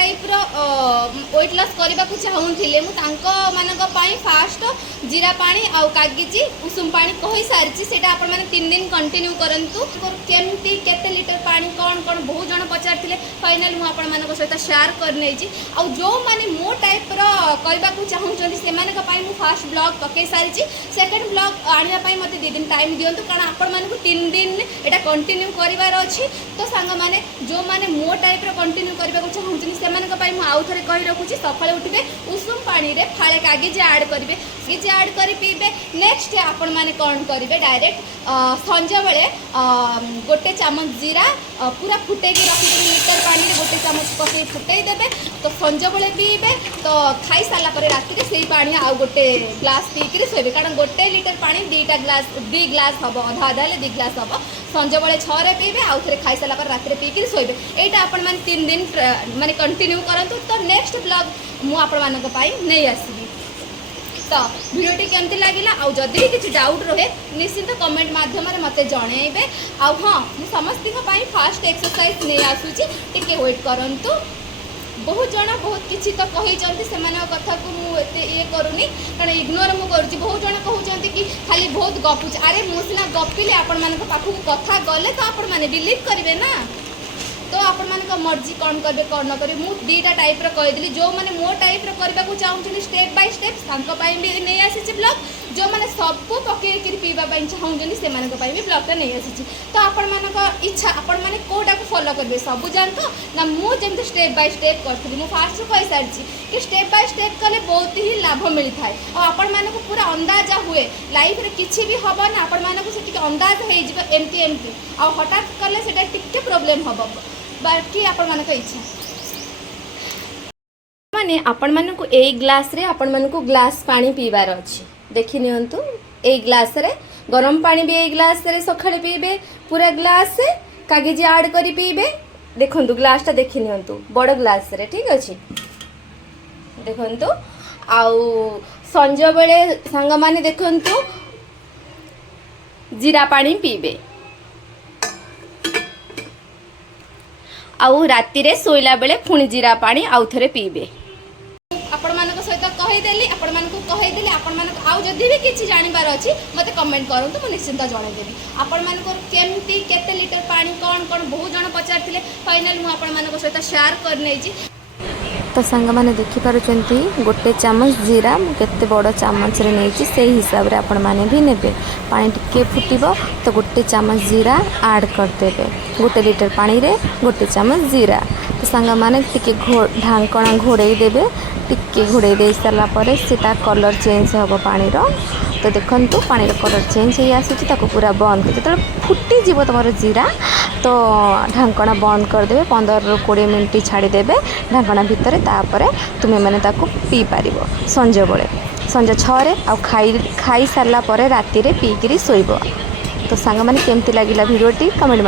type weight loss करने को चाहूँगी मुझे फास्ट जीरा पानी आउ कागिजी उषुम पानी कही सारी से आप 3 दिन कंटिन्यू करूँ केमती केते लीटर पानी कौन कौन बहुत जन पचार फाइनाल मुझे सहित शेयर करने जो मैंने मो टाइप करने को चाहूँगी से फास्ट ब्लॉग पकई सारी सेकेंड ब्लॉग आने मत 2 दिन टाइम दिंतु कारण आपण मानक 3 दिन यहाँ कंटिन्यू करार अच्छी तो सांग मैंने जो मैंने मो टाइप कंटिन्यू करने को चाहूँगी से आउ थे कही रखुच्छी सकाଳେ उठे उषुम पानी रे फाड़े कागज ऐड करेंगे कागज ऐड कर पीबे नेक्स्ट आपण मैंने कौन करेंगे डायरेक्ट संजे बेले गोटे चामच जीरा पूरा फुटे रखी लीटर पानी में गोटे चामच पकई फुटे देवे तो संजे बेले पीबे तो खाई सारा राति से पानी आउ गोटे ग्लास पीकर शोबे कारण गोटे लीटर पानी 2 ग्लास हम अधा अधा 2 ग्लास हम संजे बेले 6 पीबे आउ थे खाई सारा राति पीकर शोबे यहाँ आपण मैंने 3 दिन माने कंटिन्यू करंतु तो नेक्स्ट ब्लॉग मुझे नहीं आसबि तो वीडियोटी केमती लगिला आउ जदि भी किसी डाउट रहे निश्चिंत कमेंट माध्यम मते जनइबे आ हाँ मुझे समस्त फास्ट एक्सरसाइज नहीं आसूची टिके वेट करंतु बहुत जन बहुत किसी तो कही से कथा को मुझे ये करूनी कारण इग्नोर मुझे बहुत जन कहते कि खाली बहुत गपुच अरे मुझे गपिले आपण मान पाखक कथा गले तो आपण मैंने बिलीव करेंगे ना तो आपण मान मर्जी कौन करेंगे कौन न करेंगे मुझे 2टा टाइप कहीदेली जो मैंने मो टाइप करने को चाहूँगी स्टेप बाय स्टेप भी नहीं आसी ब्लॉग जो मैंने सब पकईकि पीवाई चाहूँगी से भी ब्लॉगटा नहीं आसी तो आपण मान इच्छा आपण मैंने कौटा को फॉलो करेंगे सब जानत ना मुझे स्टेप बाय स्टेप करी मुझे फास्ट कही सारी कि स्टेप बाय स्टेप कले बहुत ही लाभ मिलता है और आपण मान पूरा अंदाजा हुए लाइफ रे किसी भी हम ना आपण मान से अंदाज होमती एमती आ हठात कले से टिके प्रोब्लेम हम बाकी आपण मान इच्छा माने आपण मान को एक ग्लास रे आपण मान को ग्लास पानी पीबार अच्छी देखि नियंतु एक ग्लास रे गरम पानी भी एक ग्लास रे सखाळे पीबे पूरा ग्लास से कागज ऐड करी पीबे देखंतु ग्लासटा देखि नियंतु बड़ ग्लास रे ठीक अछि देखंतु आउ संजय बेले सांग माने देखंतु जीरा पानी पीबे आउ राति रे सोइला बेले पुणी जीरा पानी आउ थरे पीबे आपण मानक सहित कहीदेली आपण मानक कहीदेली आपण मानक आउ जदि भी किछि जानिबार अछि मते कमेंट करंतु मु निश्चिंत जणाई देबी आपण मानक केमती केते लीटर पानी कौन कौन बहुत जन पचारथिले फाइनल मु आपण मानक सहित शेयर करनै छी तो सांग मैंने देखिपुंट गोटे चामच जीरा केते बड़ चामच रे नहीं से हिसाब रे आपण माने भी नेबे पानी टिके फुटिबो तो गोटे चामच जीरा ऐड करदेबे गोटे लीटर पानी रे गोटे चामच जीरा तो सांग मैंने टिके ढांकणा घोड़े देबे टिके घोड़े दे सारा पर सेटा कलर चेंज हम पानी रो तो देखंतु पानी कलर चेंज हो आसूची ताको पूरा बंद कर जो फुटी जीव तुम जीरा तो ढांकणा बंद करदे 15-20 मिनट छाड़देवे ढांकणा भितर तापर तुम्हें मैंने पी पार संजे बेले संजे 6 आ खाई सारा राति पीकरी शोब तो सांग मैंने केमती लगिला वीडियोटी कमेंट